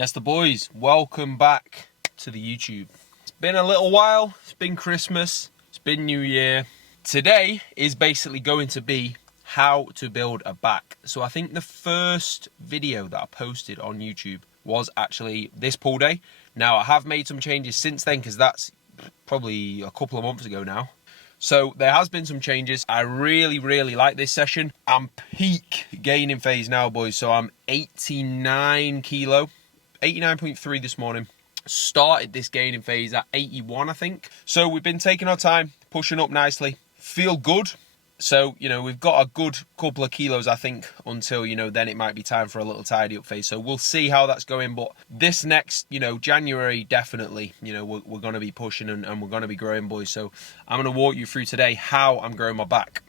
Yes, the boys, welcome back to the YouTube. It's been a little while, it's been Christmas, it's been New Year. Today is basically going to be how to build a back. So I think the first video that I posted on YouTube was actually this pull day. Now I have made some changes since then because that's probably a couple of months ago now. So there has been some changes. I really like this session. I'm peak gaining phase now, boys. So I'm 89 kilo. 89.3 this morning. Started this gaining phase at 81, I think. So we've been taking our time, pushing up nicely. Feel good. So, we've got a good couple of kilos, I think, until, then it might be time for a little tidy up phase. So we'll see how that's going. But this next, January, definitely, we're going to be pushing and we're going to be growing, boys. So I'm going to walk you through today how I'm growing my back.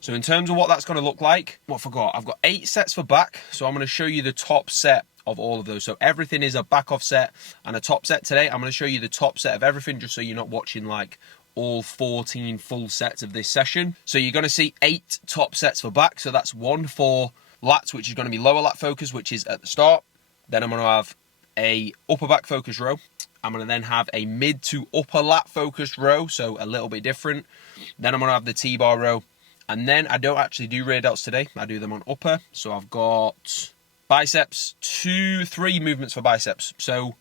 So in terms of what that's going to look like, I've got 8 sets for back. So I'm going to show you the top set of all of those. So everything is a back off set and a top set today. I'm going to show you the top set of everything just so you're not watching like all 14 full sets of this session. So you're going to see 8 top sets for back. So that's 1 for lats, which is going to be lower lat focus, which is at the start. Then I'm going to have a upper back focus row. I'm going to then have a mid to upper lat focused row, so a little bit different. Then I'm going to have the T-bar row. And then I don't actually do rear delts today. I do them on upper. So I've got biceps, 3 movements for biceps. So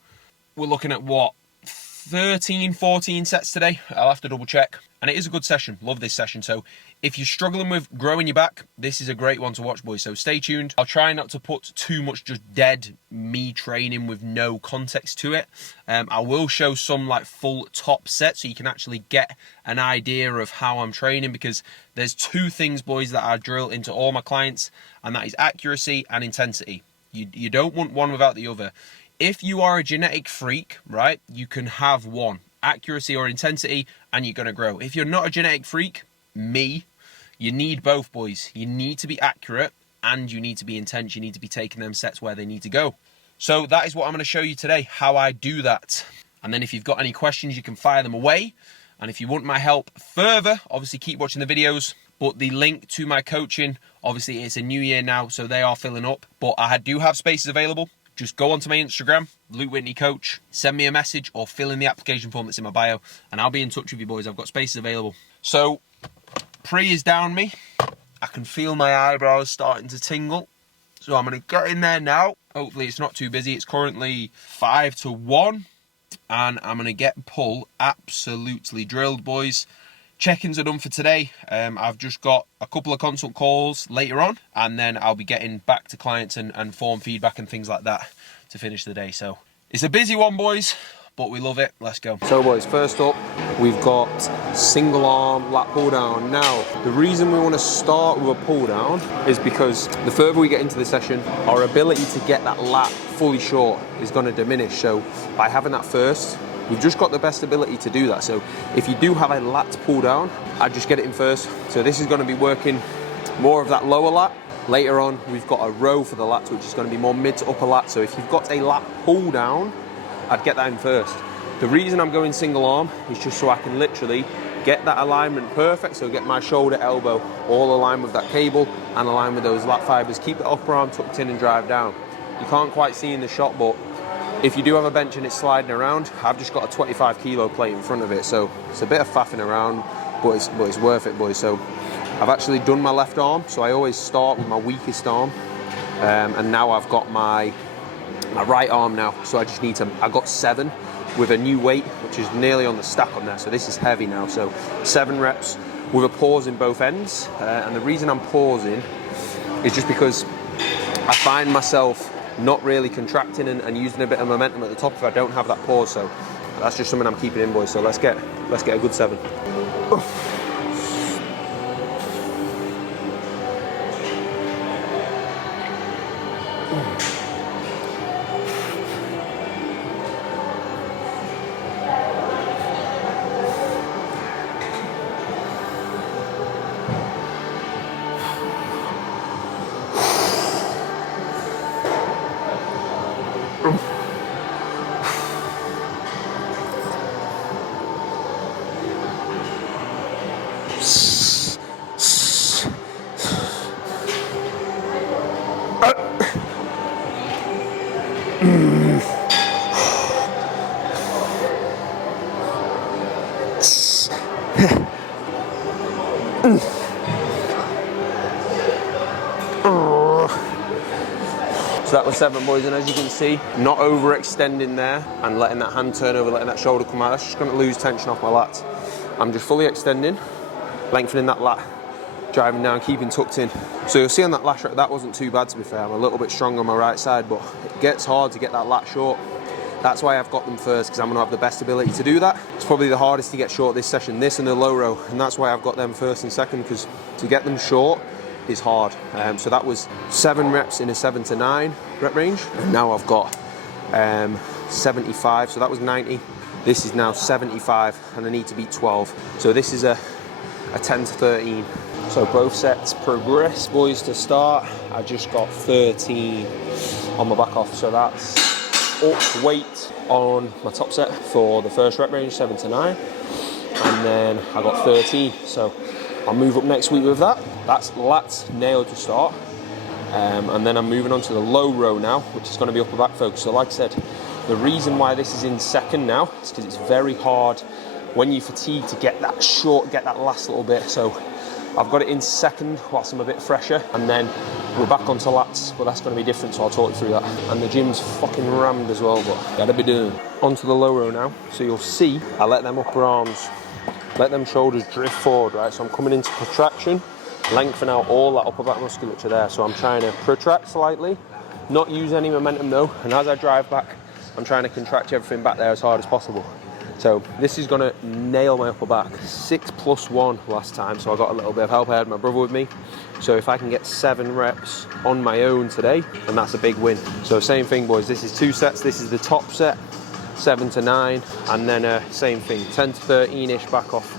we're looking at what, 13, 14 sets today. I'll have to double check. And it is a good session. Love this session. So if you're struggling with growing your back, this is a great one to watch, boys. So stay tuned. I'll try not to put too much just dead me training with no context to it. I will show some like full top sets so you can actually get an idea of how I'm training, because there's 2 things, boys, that I drill into all my clients, and that is accuracy and intensity. You don't want one without the other. If you are a genetic freak, right, you can have one, accuracy or intensity, and you're going to grow. If you're not a genetic freak, you need both, boys. You need to be accurate and you need to be intense. You need to be taking them sets where they need to go. So that is what I'm going to show you today, how I do that. And then if you've got any questions, you can fire them away. And if you want my help further, obviously keep watching the videos. But the link to my coaching, obviously it's a new year now, so they are filling up. But I do have spaces available. Just go onto my Instagram, LukeWhitneyCoach, send me a message or fill in the application form that's in my bio, and I'll be in touch with you, boys. I've got spaces available. So pre is down me. I can feel my eyebrows starting to tingle. So I'm going to get in there now. Hopefully it's not too busy. It's currently 5 to 1. And I'm going to get pull absolutely drilled, boys. Check-ins are done for today. I've just got a couple of consult calls later on. And then I'll be getting back to clients and form feedback and things like that to finish the day. So it's a busy one, boys, but we love it. Let's go. So, boys, first up, we've got single arm lat pull down. Now, the reason we want to start with a pull down is because the further we get into the session, our ability to get that lat fully short is going to diminish. So by having that first, we've just got the best ability to do that. So if you do have a lat pull down, I'd just get it in first. So this is going to be working more of that lower lat. Later on, we've got a row for the lats, which is going to be more mid to upper lat. So if you've got a lat pull down, I'd get that in first. The reason I'm going single arm is just so I can literally get that alignment perfect. So get my shoulder, elbow, all aligned with that cable and aligned with those lat fibers. Keep the upper arm tucked in and drive down. You can't quite see in the shot, but if you do have a bench and it's sliding around, I've just got a 25 kilo plate in front of it. So it's a bit of faffing around, but it's worth it, boys. So I've actually done my left arm. So I always start with my weakest arm. And now I've got my right arm now. So I just need to, I got 7 with a new weight, which is nearly on the stack on there. So this is heavy now. So 7 reps with a pause in both ends. And the reason I'm pausing is just because I find myself not really contracting and using a bit of momentum at the top if I don't have that pause. So that's just something I'm keeping in, boys. So let's get a good 7. was 7, boys, and as you can see, not overextending there and letting that hand turn over, letting that shoulder come out. That's just going to lose tension off my lats. I'm just fully extending, lengthening that lat, driving down, keeping tucked in. So you'll see on that lash rack, that wasn't too bad, to be fair. I'm a little bit strong on my right side, but it gets hard to get that lat short. That's why I've got them first, because I'm going to have the best ability to do that. It's probably the hardest to get short this session, this and the low row, and that's why I've got them first and second, because to get them short is hard. So that was 7 reps in a 7 to 9 rep range, and now I've got 75, so that was 90. This is now 75, and I need to beat 12. So this is a 10 to 13. So both sets progress, boys, to start. I just got 13 on my back off, so that's up weight on my top set for the first rep range, 7 to 9, and then I got 13, so I'll move up next week with that. That's lats nailed to start, and then I'm moving on to the low row now, which is going to be upper back focus. So like I said, the reason why this is in second now is because it's very hard when you fatigue to get that short, get that last little bit. So I've got it in second whilst I'm a bit fresher, and then we're back onto lats, but that's going to be different, so I'll talk you through that. And the gym's fucking rammed as well, but gotta be doing. Onto the low row now. So you'll see I let them upper arms, let them shoulders drift forward, right? So I'm coming into protraction, lengthen out all that upper back musculature there. So I'm trying to protract slightly, not use any momentum though, and as I drive back, I'm trying to contract everything back there as hard as possible. So this is going to nail my upper back. 6+1 last time, so I got a little bit of help. I had my brother with me. So if I can get 7 reps on my own today, then that's a big win. So same thing, boys. This is 2 sets. This is the top set, 7 to 9, and then same thing, 10 to 13-ish back off.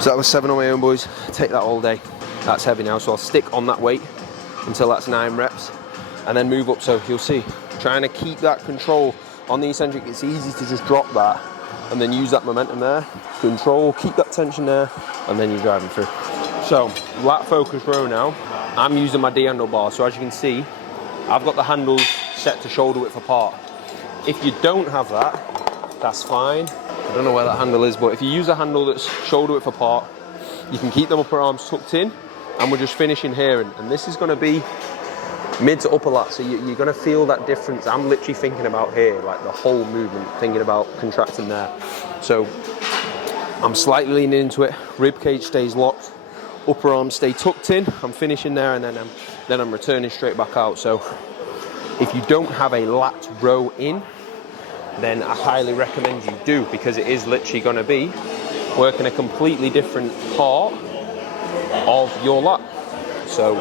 So that was 7 on my own, boys. Take that all day. That's heavy now, so I'll stick on that weight until that's 9 reps and then move up. So you'll see, trying to keep that control on the eccentric. It's easy to just drop that and then use that momentum there. Control, keep that tension there, and then you're driving through. So lat focus row now. I'm using my D handlebar. So as you can see, I've got the handles set to shoulder width apart. If you don't have that, that's fine. I don't know where that handle is, but if you use a handle that's shoulder width apart, you can keep them upper arms tucked in, and we're just finishing here. And this is going to be mid to upper lat, so you're going to feel that difference. I'm literally thinking about here, like the whole movement, thinking about contracting there. So I'm slightly leaning into it, rib cage stays locked, upper arms stay tucked in, I'm finishing there, and then I'm returning straight back out. So if you don't have a lat row in, then I highly recommend you do, because it is literally going to be working a completely different part of your lat. So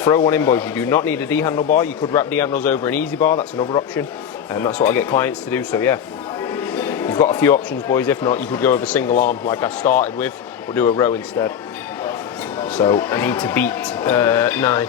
throw one in, boys. You do not need a D handlebar. You could wrap D handles over an easy bar. That's another option, and that's what I get clients to do. So yeah, you've got a few options, boys. If not, you could go with a single arm like I started with, or do a row instead. So I need to beat 9.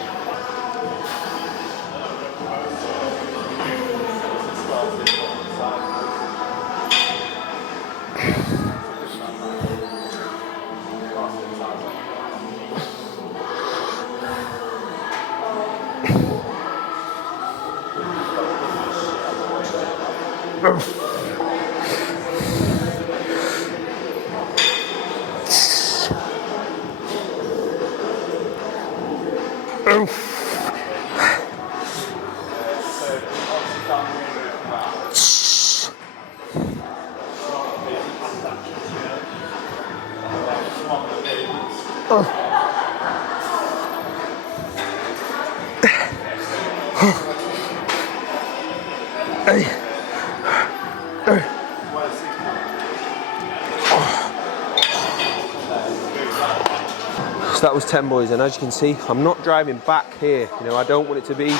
So that was 10, boys, and as you can see, I'm not driving back here. You know, I don't want it to be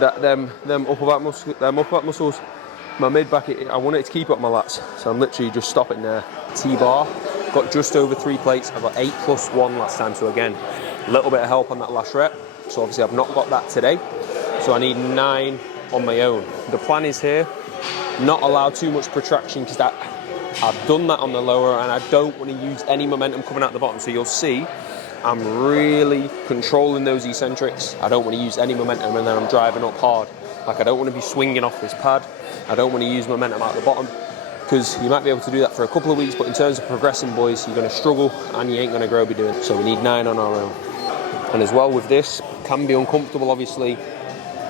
that them upper back muscles My mid back, I want it to keep up my lats, so I'm literally just stopping there. T-bar, got just over 3 plates. I got 8 plus 1 last time, so again, a little bit of help on that last rep. So obviously I've not got that today, so I need 9 on my own. The plan is here, not allow too much protraction, because I've done that on the lower, and I don't want to use any momentum coming out the bottom. So you'll see I'm really controlling those eccentrics. I don't want to use any momentum, and then I'm driving up hard. Like, I don't want to be swinging off this pad. I don't want to use momentum out the bottom, because you might be able to do that for a couple of weeks, but in terms of progressing, boys, you're going to struggle and you ain't going to grow by doing it. So we need 9 on our own. And as well with this, can be uncomfortable obviously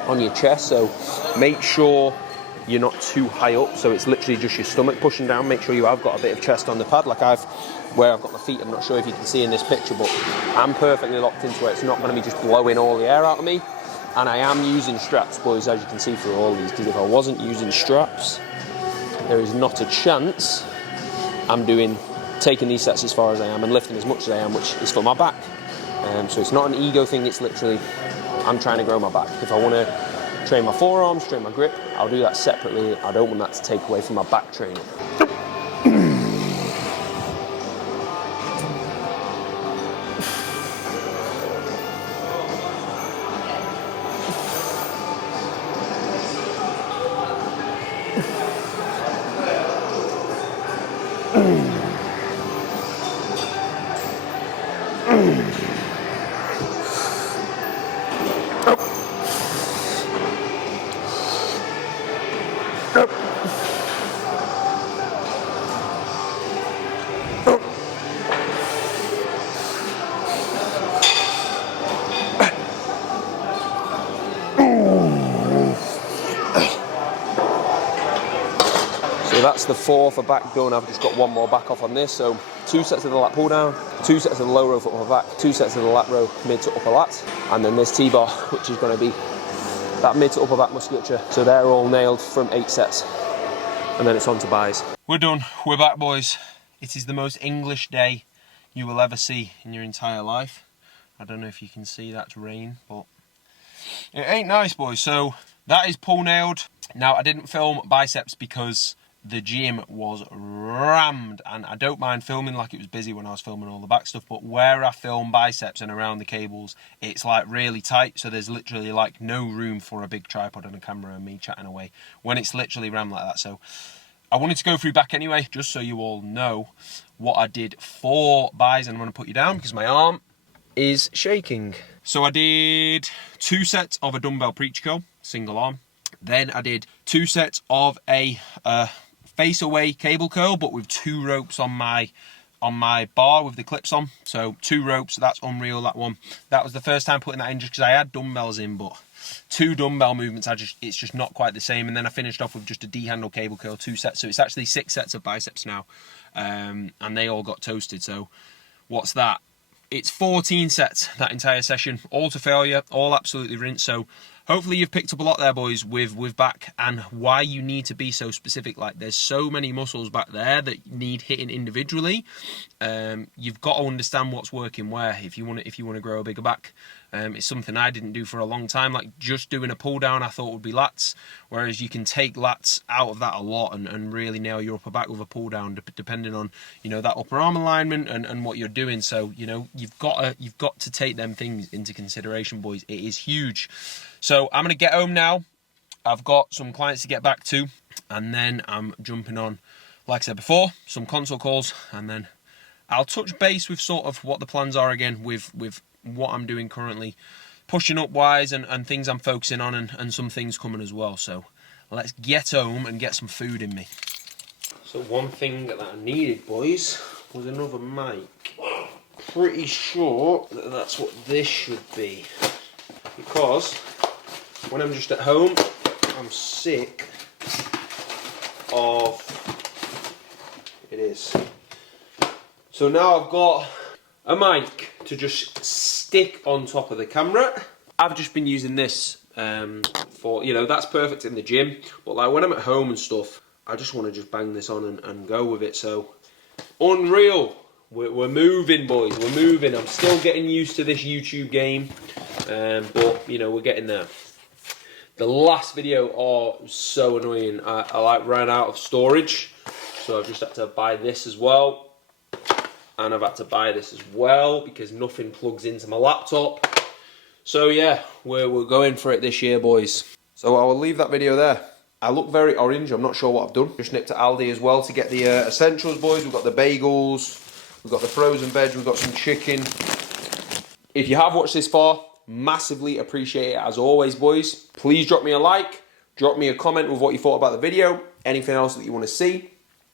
on your chest, so make sure you're not too high up, so it's literally just your stomach pushing down. Make sure you have got a bit of chest on the pad, like where I've got my feet. I'm not sure if you can see in this picture, but I'm perfectly locked into it. It's not going to be just blowing all the air out of me. And I am using straps, boys, as you can see through all these, because if I wasn't using straps, there is not a chance I'm taking these sets as far as I am and lifting as much as I am, which is for my back. So it's not an ego thing, it's literally, I'm trying to grow my back. If I want to train my forearms, train my grip, I'll do that separately. I don't want that to take away from my back training. So that's the 4 for back done. I've just got 1 more back off on this. So 2 sets of the lat pull down, 2 sets of the low row for upper back, 2 sets of the lat row mid to upper lat, and then this T-bar, which is going to be that mid to upper back musculature. So they're all nailed from 8 sets, and then it's on to buys. We're done. We're back, boys. It is the most English day you will ever see in your entire life. I don't know if you can see that's rain, but it ain't nice, boys. So that is pull nailed. Now, I didn't film biceps because the gym was rammed, and I don't mind filming like it was busy when I was filming all the back stuff, but where I film biceps and around the cables, it's like really tight, so there's literally like no room for a big tripod and a camera and me chatting away when it's literally rammed like that. So I wanted to go through back anyway, just so you all know what I did for buys, and I'm going to put you down because my arm is shaking. So I did 2 sets of a dumbbell preacher curl, single arm. Then I did 2 sets of a face away cable curl, but with 2 ropes on my bar with the clips on. So 2 ropes, that's unreal, that one. That was the first time putting that in just because I had dumbbells in, but 2 dumbbell movements, it's just not quite the same. And then I finished off with just a D-handle cable curl, 2 sets. So it's actually 6 sets of biceps now, and they all got toasted. So what's that? It's 14 sets, that entire session, all to failure, all absolutely rinsed. So hopefully you've picked up a lot there, boys, with back, and why you need to be so specific. Like, there's so many muscles back there that need hitting individually. You've got to understand what's working where if you want to grow a bigger back. It's something I didn't do for a long time. Like, just doing a pull down I thought would be lats, whereas you can take lats out of that a lot and really nail your upper back with a pull down, depending on, you know, that upper arm alignment and what you're doing. So, you know, you've got to take them things into consideration, boys. It is huge. So I'm going to get home now. I've got some clients to get back to, and then I'm jumping on, like I said before, some console calls, and then I'll touch base with sort of what the plans are again with what I'm doing currently, pushing up wise and things I'm focusing on, and some things coming as well. So let's get home and get some food in me. So one thing that I needed, boys, was another mic. Pretty sure that that's what this should be, because when I'm just at home, I'm sick of it is. So now I've got a mic to just stick on top of the camera. I've just been using this for, you know, that's perfect in the gym, but like when I'm at home and stuff, I just want to just bang this on and go with it. So unreal. We're moving, boys, we're moving. I'm still getting used to this YouTube game, but you know, we're getting there. The last video, oh, it was so annoying. I like ran out of storage, so I've just had to buy this as well. And I've had to buy this as well because nothing plugs into my laptop. So yeah, we're going for it this year, boys. So I will leave that video there. I look very orange, I'm not sure what I've done. Just nipped to Aldi as well to get the essentials, boys. We've got the bagels, we've got the frozen veg, we've got some chicken. If you have watched this far, massively appreciate it as always, boys. Please drop me a like, drop me a comment with what you thought about the video, anything else that you want to see.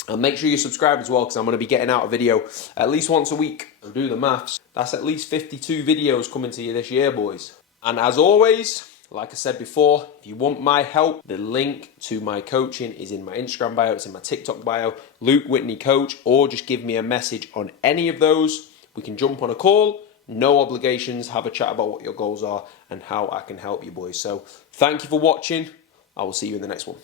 And make sure you subscribe as well, because I'm going to be getting out a video at least once a week. So do the maths. That's at least 52 videos coming to you this year, boys. And as always, like I said before, if you want my help, the link to my coaching is in my Instagram bio, it's in my TikTok bio, LukeWhitneyCoach, or just give me a message on any of those. We can jump on a call, no obligations, have a chat about what your goals are and how I can help you, boys. So thank you for watching. I will see you in the next one.